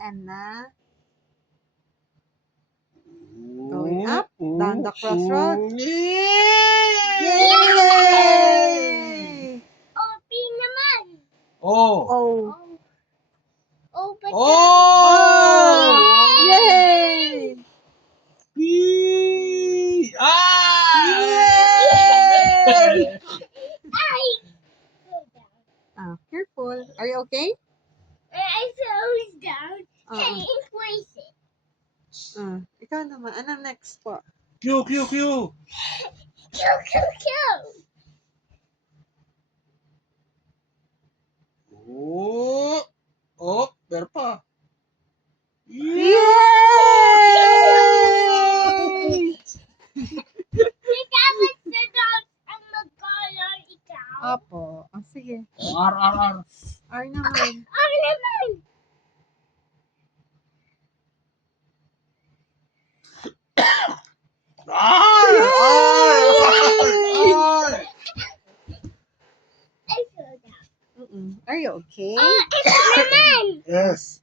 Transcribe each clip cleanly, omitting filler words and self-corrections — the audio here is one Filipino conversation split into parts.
And na. Going up. Down the crossroad. Yay! OP naman. Oh. Oh. Open Oh! Yay! Yay! Yay! Ay! Careful. Are you okay? I fell down. Oo. Hey, embrace it. Ikaw naman. Anong next po? Q, Q, Q. Kill. Oh. Oh, meron pa. Yay! Dapat sa dog ang mag-color ikaw. Opo. Sige. R, R, R. R naman. Ang naman. R! R! I fell down. Are you okay? It's naman. Yes.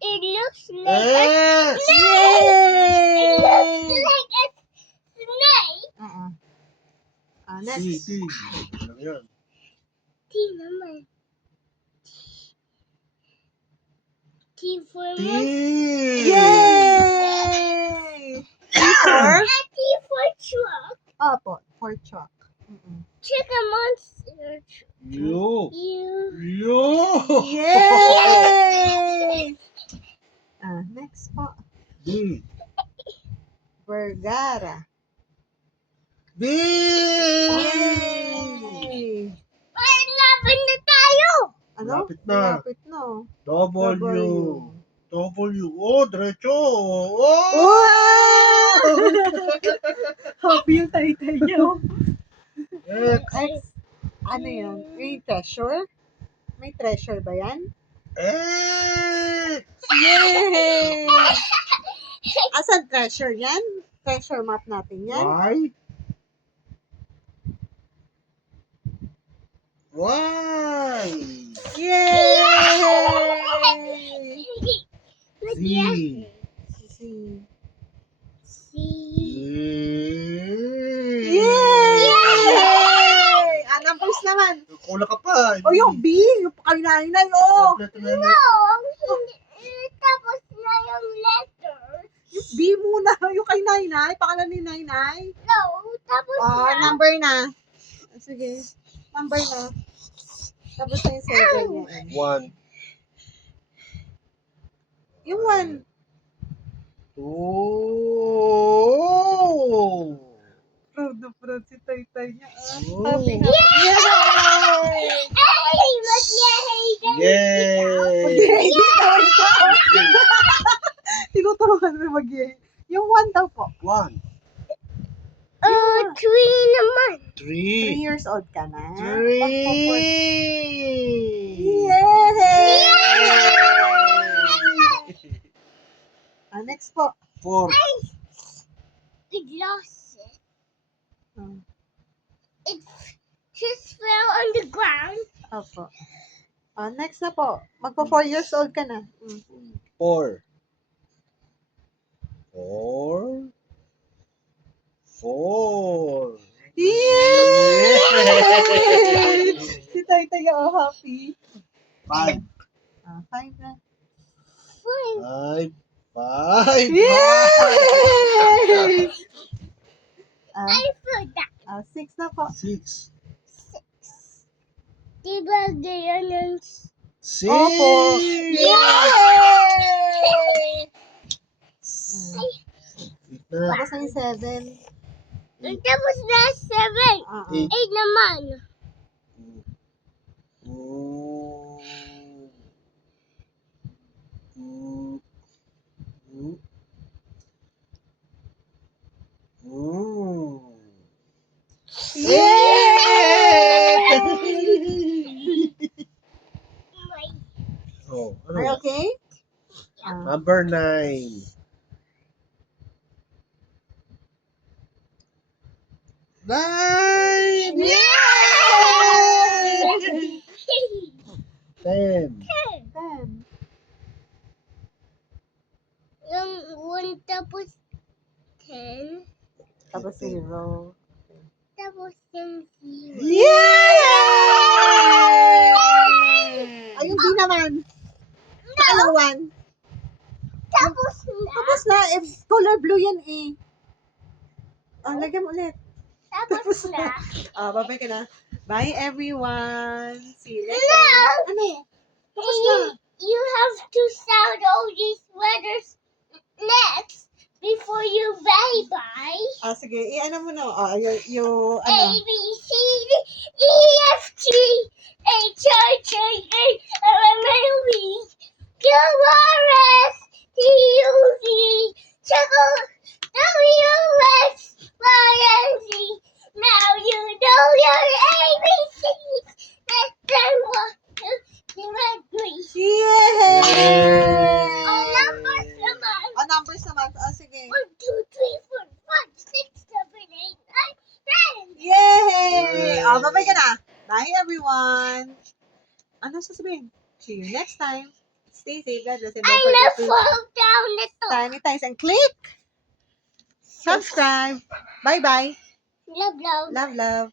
It looks like Yes! It Yay! looks like a snake. T, Next. T. Ano yan? T naman. T for T. monster. Yay! A T for truck. Opo. For truck. Check a monster. U. You. U. Yay! Next po. B. Vergara. B. Yay! Ay, laban na tayo. Ano? Lapit na. Lapit na. W. W. Oh, diretso. Oh! Wow! Happy yung tay-tay niyo. X. X. Ano yan? May treasure? May treasure ba yan? X. Yay! Asan treasure yan? Treasure map natin yan? Y. Y. Yay! Z. C. C. Yay! Numbers naman. Kulang ka pa. O yung B, yung kalinay-inay, oh. Kompleto na No, tapos na yung letter. Yung B muna, yung kay Nainay, pangalan ni Nainay. No, tapos na. Number na. Sige, number na. Tapos na yung 7 niya. 1, Yung 1. 2. Proud na proud si Tay-Tay niya. Oh. Happy, happy. Yay! Ay, mag-yay ka. Yay! Tinuturuan mo mag-yay. Yung 1 daw po. 1, 3 naman. 3 3, years old ka na. 3. Yay! Next po. 4, It lost it. Oh. It just fell on the ground. Opo. Next na po. Magpo 4 years old ka na. 4. 4. 4. Yay! Si Tay-Tay, happy. 5. 5 na. 5. 5. Yay! I forgot. 6 na po. 6. Diba ganyan yung 6. Opo. Yay! Tapos na yung 7. tapos na 7. 8 naman. Oh, Are you ano? okay? Number 9. 9. Yay! 10. 10. Tapos 10. Tapos 0. Tapos 10, 0. Yay! Ayun, B naman. Anong 1? Tapos na. Tapos na, color blue yan eh. Lagyan mo ulit. Tapos na. Babay ka na. Bye everyone. See you next No! time. Ano? Tapos na. You have to sound all these letters next before you bye-bye. Sige. Ano mo na? Yung A, ano? B, C, D, E, F, G, H, I, J, K, L, M, N, O, P, Q, R, S, T, U, V, W, X, Y, and Z. Now you know your ABCs. Let's learn what to correctly. Yay! Numbers naman. Numbers naman. Sige. 1, 2, 3, 4, 5, 6, 7, 8, 9, 10. Yay! Babay ka na. Bye everyone. Ano sasabihin? See you next time. Stay safe. God bless. And don't I'm gonna forget to fall down ito. sanitize and click subscribe. Bye-bye. Love, love. Love, love.